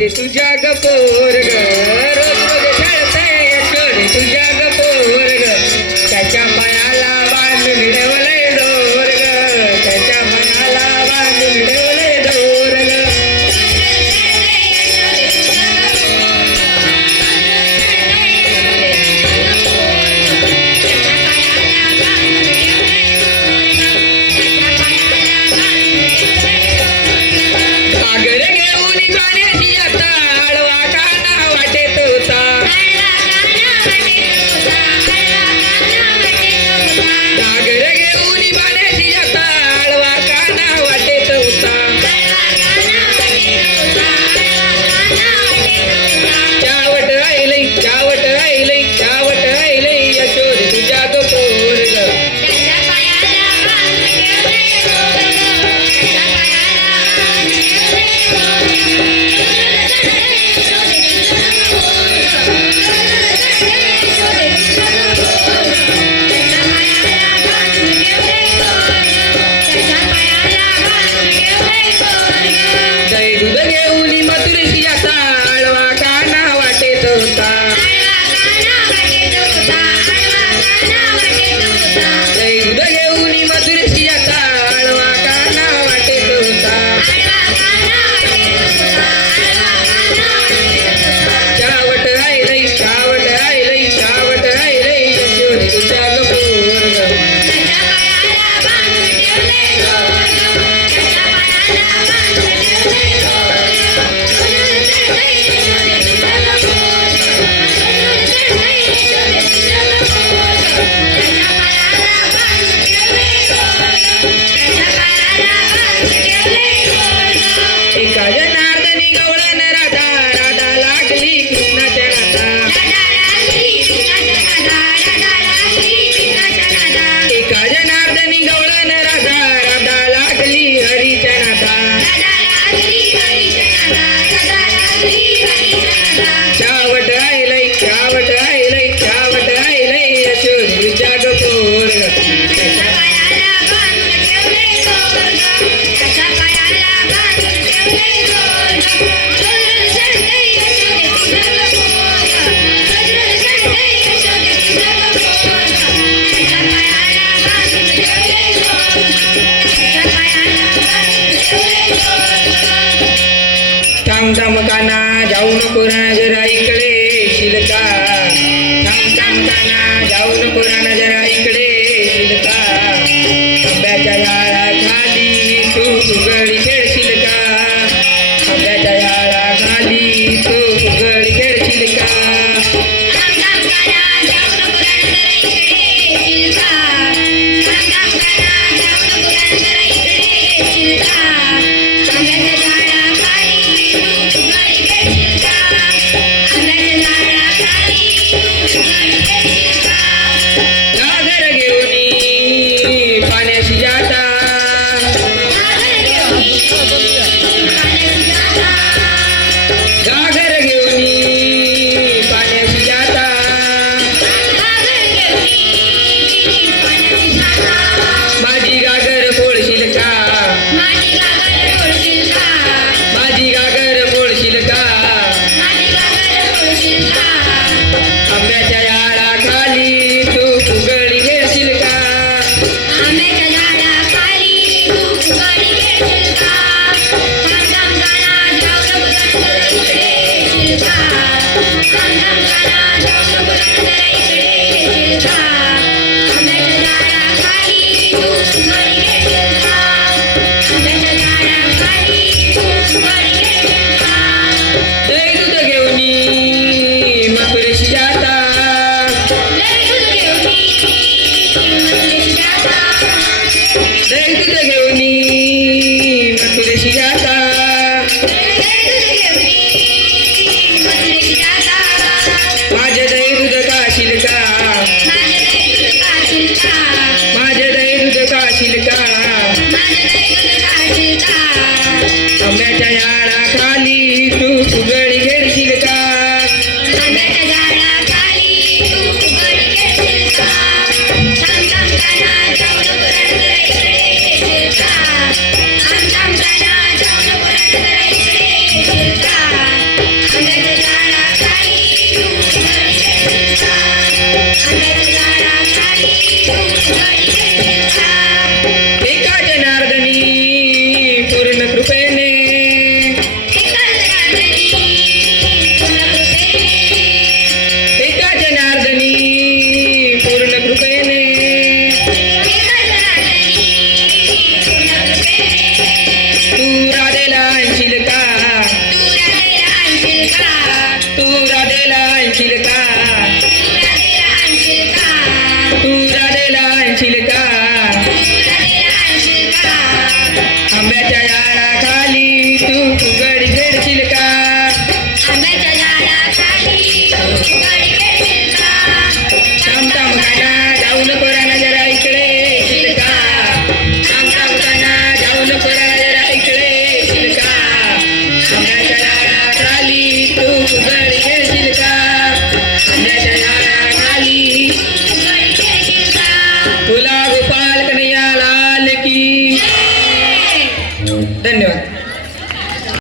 यशोदे तुझ्या ग पोरग रोज खेळतय यशोदे तुझ्या ग पोरग त्याच्या मनाला बांधून ठेवलंय दोरग त्याच्या मनाला बांधून ठेवलंय दोरग आगरे घेऊन जाण्याची आता आळवा काना वाटेत होता आगरे घेऊन जाण्याची आता आळवा काना वाटेत होता चावट आईलई चावट आईलई चावट आईलई यशोदे तुझ्या ग पोरग दही दूध घेऊन मथुरेशी आता आळवा काना वाटेत होता दही दूध घेऊन मथुरेशी आता आळवा काना वाटेत होता चावट आईलई चावट आईलई चावट आईलई यशोदे तुझ्या ग पोरग एका जनार्दनी गवळण राधा राधा लागली कृष्णाच्या नादा एका जनार्दनी गवळण राधा राधा लागली हरीच्या नादा चावट आईलई चावट आईलई चावट आईलई यशोदे तुझ्या ग पोरग थांब थांब काना जाऊ नको राणा जरा इकडे शिलका थांब थांब काना जाऊ नको राणा जरा इकडे शिलका आंब्याच्या झाडाखाली तू फुगडी खेळशील का आंब्याच्या झाडाखाली तू फुगडी खेळशील का घागर घेऊन पाण्याशी जाता घागर घेऊन पाण्याशी जाता माझी घागर फोडशील का आणशील का तू राधेला आणशील का आंब्याच्या झाडाखाली तू फुगडी खेळशील का थांब थांब काना जाऊ नको राना जरा इकडे येशील का थांब थांब काना जाऊ नको राना जरा इकडे येशील का आंब्याच्या झाडाखाली तू फुगडी खेळशील का आंब्याच्या झाडाखाली तुला गोपाल कन्हैया लाल की धन्यवाद.